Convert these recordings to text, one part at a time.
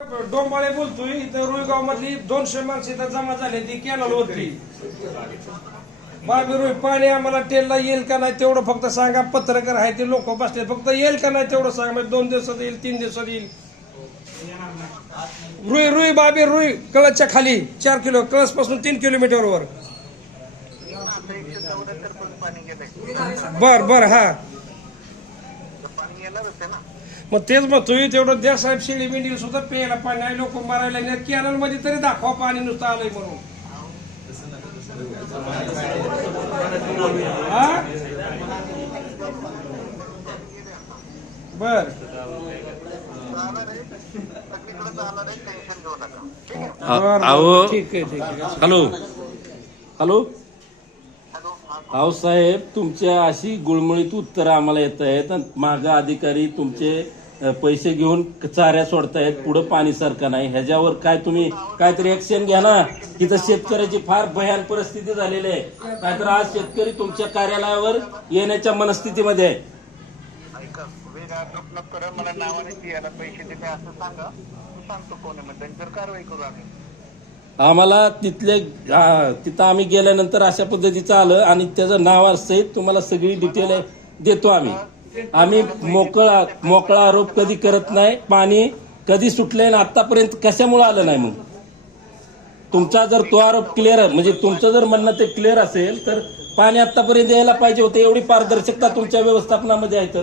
डोंबाळे बोलतोय. इथं रुईगाव मधली 200 माणसं इथं जमा झाली ती कॅनल वरती. बाबी रुई पाणी आम्हाला टेलला येईल का नाही तेवढं फक्त सांगा. पत्रकार आहे ते लोक बसले, फक्त येईल का नाही तेवढं सांगा. म्हणजे 2 दिवसात येईल, 3 दिवसात येईल. रुई रुई बाबी रुई कळसच्या खाली 4 किलो, कळस पासून 3 किलोमीटर वर. बर बर हा मग तेच म्हणतोय तेवढं द्या साहेब. शेळी मेंढी सुद्धा प्यायला पाणी नाही, लोक मारायला नाही. कॅनल मध्ये तरी दाखवा पाणी नुसतं आलंय म्हणून. हा बर अहो ठीक आहे ठीक आहे. हॅलो हॅलो अहो साहेब, तुमच्या अशी गुळमुळीत उत्तरं आम्हाला येत आहेत. मागं अधिकारी तुमचे पैसे घेऊन चाऱ्या सोडतायत, पुढं पाणी सारखं नाही. ह्याच्यावर काय तुम्ही काहीतरी ऍक्शन घ्या ना. इथं शेतकऱ्याची फार भयान परिस्थिती झालेली आहे. नाहीतर आज शेतकरी तुमच्या कार्यालयावर येण्याच्या मनस्थितीमध्ये आहे. मला नावाने याला पैसे दिले असं सांगा, सांगतो कोण आहे त्यांच्यावर कारवाई करू आम्ही. आम्हाला तिथं आम्ही गेल्यानंतर अशा पद्धतीचं आलं आणि त्याचं नावासहित तुम्हाला सगळी डिटेल देतो आम्ही. आम्ही मोकळा आरोप कधी करत नाही. पाणी कधी सुटलंय ना आतापर्यंत कशामुळे आलं नाही. मग तुमचा जर तो आरोप क्लिअर म्हणजे तुमचं जर म्हणणं ते क्लिअर असेल तर पाणी आतापर्यंत यायला पाहिजे होतं. एवढी पारदर्शकता तुमच्या व्यवस्थापनामध्ये आहे. तर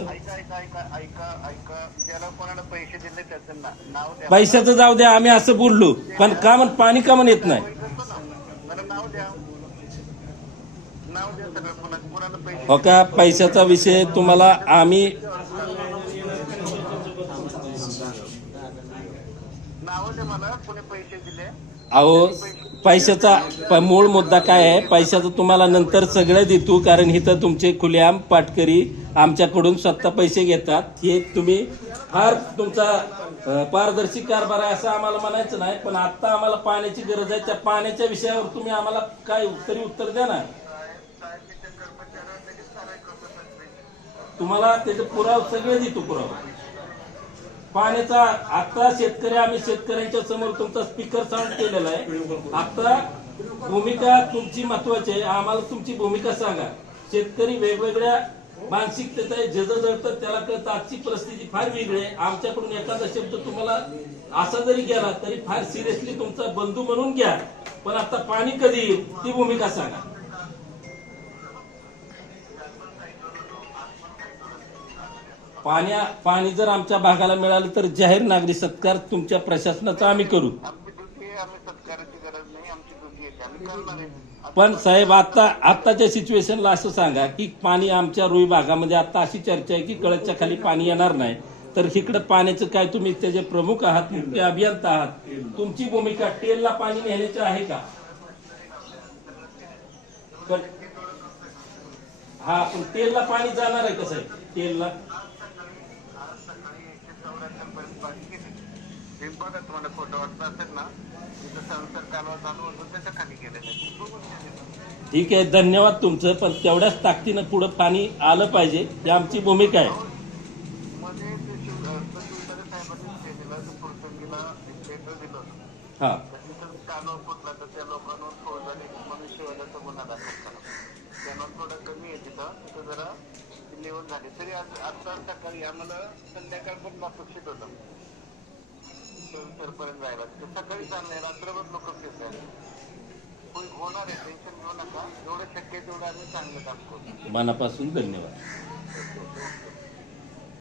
ज्याला कोणाला पैसे दिले त्याचं नाव द्या. पैशाचं जाऊ द्या, आम्ही असं बोललो, पण का म्हण पाणी का म्हण येत नाही. मला नाव द्या, नाव द्या सगळं. कोणाला पैसे हो का, पैशाचा विषय तुम्हाला आम्ही नाव द्या मला, कोणी पैसे दिले. अहो पैशाचा मूळ मुद्दा काय आहे. पैशाचं तुम्हाला नंतर सगळं देतो, कारण इथं तुमचे खुलेआम पाटकरी आमच्याकडून स्वतः पैसे घेतात. हे तुम्ही फार तुमचा पारदर्शी कारभार आहे असं आम्हाला म्हणायचं नाही. पण आता आम्हाला पाण्याची गरज आहे. त्या पाण्याच्या विषयावर तुम्ही आम्हाला काय तरी उत्तर द्या ना. तुम्हाला त्याचे पुरावा सगळे देतो. पुरावा पाण्याचा आता शेतकरी, आम्ही शेतकऱ्यांच्या समोर तुमचा स्पीकर साऊंड केलेला आहे. आता भूमिका तुमची महत्वाची आहे. आम्हाला तुमची भूमिका सांगा. शेतकरी वेगवेगळ्या मानसिकतेत आहे. जसं जळतं त्याला कळतं. आजची परिस्थिती फार वेगळी आहे. आमच्याकडून एखादा शब्द तुम्हाला असा जरी गेला तरी फार सिरियसली तुमचा बंधू म्हणून घ्या. पण आता पाणी कधी येईल ती भूमिका सांगा. पाणी जर आमच्या भागाला मिळालं तर जाहीर नागरी सत्कार तुमच्या प्रशासनाचा आम्ही करू. आमची दुधी आहे, आम्ही सत्काराची गरज नाही. आमची दुधी आहे, आम्ही करणार आहे. पण साहेब आताच्या सिच्युएशनला असं सांगा की पाणी आमच्या रुई भागामध्ये आता अशी चर्चा आहे की कळसच्या खाली पाणी येणार नाही. तर इकडं पाण्याचं काय, तुम्ही त्याचे प्रमुख आहात, मुख्य अभियंता आहात, तुमची भूमिका टेलला पाणी नेण्याची आहे का? हा, पण टेलला पाणी जाणार आहे कसं आहे टेलला? बघा तुम्हाला फोटो वाटत असेल ना, तिथं संसद कालवा चालू होतो त्याच्या खाली गेलेलं आहे. ठीक आहे, धन्यवाद तुमचं. पण तेवढ्याच ताकदीनं पुढे पाणी आलं पाहिजे ही आमची भूमिका आहे. मध्ये ते शिवतारे साहेबांनी केलेलं फुरसंगीला एक लेटर दिलं होतं. हा, तिथं कालवा फुटला तर त्या लोकांवर फौजदारी मनुष्यवधाचा गुन्हा दाखल करा. त्यांना थोडं कमी आहे तिथं जरा निवड झाली तरी आता सकाळी आम्हाला संध्याकाळ पण अपेक्षित होतं पर्यंत जायला. सकाळी चाललंय, रात्रभर लोक फिरतात. होणार आहे, टेन्शन घेऊ नका. जेवढं शक्य आहे तेवढं आम्ही चांगलं काम करू. मनापासून धन्यवाद.